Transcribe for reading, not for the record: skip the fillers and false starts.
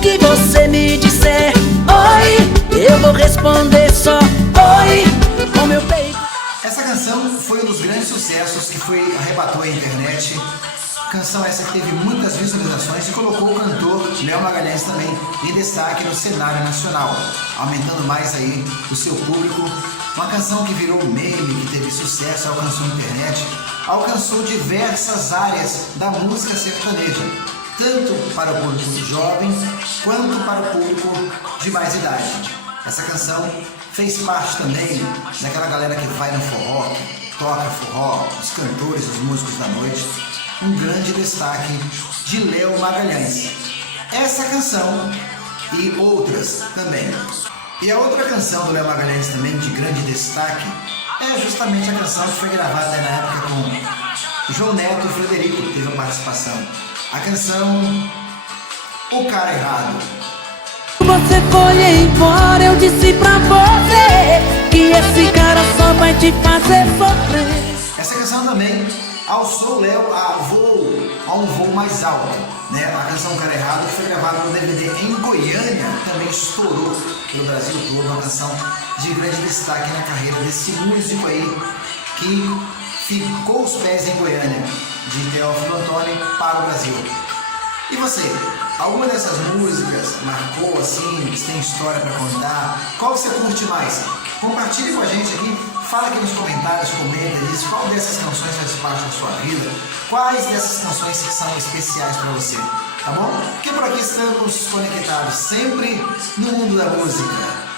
que você me disser oi, eu vou responder só oi com meu peito. Essa canção foi um dos grandes sucessos que arrebatou a internet. Canção essa que teve muitas visualizações e colocou o cantor Léo Magalhães também em destaque no cenário nacional, aumentando mais aí o seu público. Uma canção que virou meme, que teve sucesso, alcançou a internet, alcançou diversas áreas da música sertaneja, tanto para o público jovem quanto para o público de mais idade. Essa canção fez parte também daquela galera que vai no forró, que toca forró, os cantores, os músicos da noite. Um grande destaque de Léo Magalhães. Essa canção e outras também. E a outra canção do Léo Magalhães também de grande destaque é justamente a canção que foi gravada na época com João Neto e Frederico, que teve a participação. A canção O Cara Errado. Você foi embora, eu disse pra você que esse cara só vai te fazer sofrer. Essa canção também alçou o Léo a um voo mais alto, né? A canção Cara Errado foi gravada no DVD em Goiânia, também estourou pelo Brasil todo, uma canção de grande destaque na carreira desse músico aí que ficou os pés em Goiânia, de Teófilo Otoni para o Brasil. E você, alguma dessas músicas marcou assim, tem história para contar? Qual você curte mais? Compartilhe com a gente aqui, fala aqui nos comentários, comenta, diz qual dessas canções faz parte da sua vida, quais dessas canções que são especiais para você, tá bom? Porque por aqui estamos conectados sempre no mundo da música.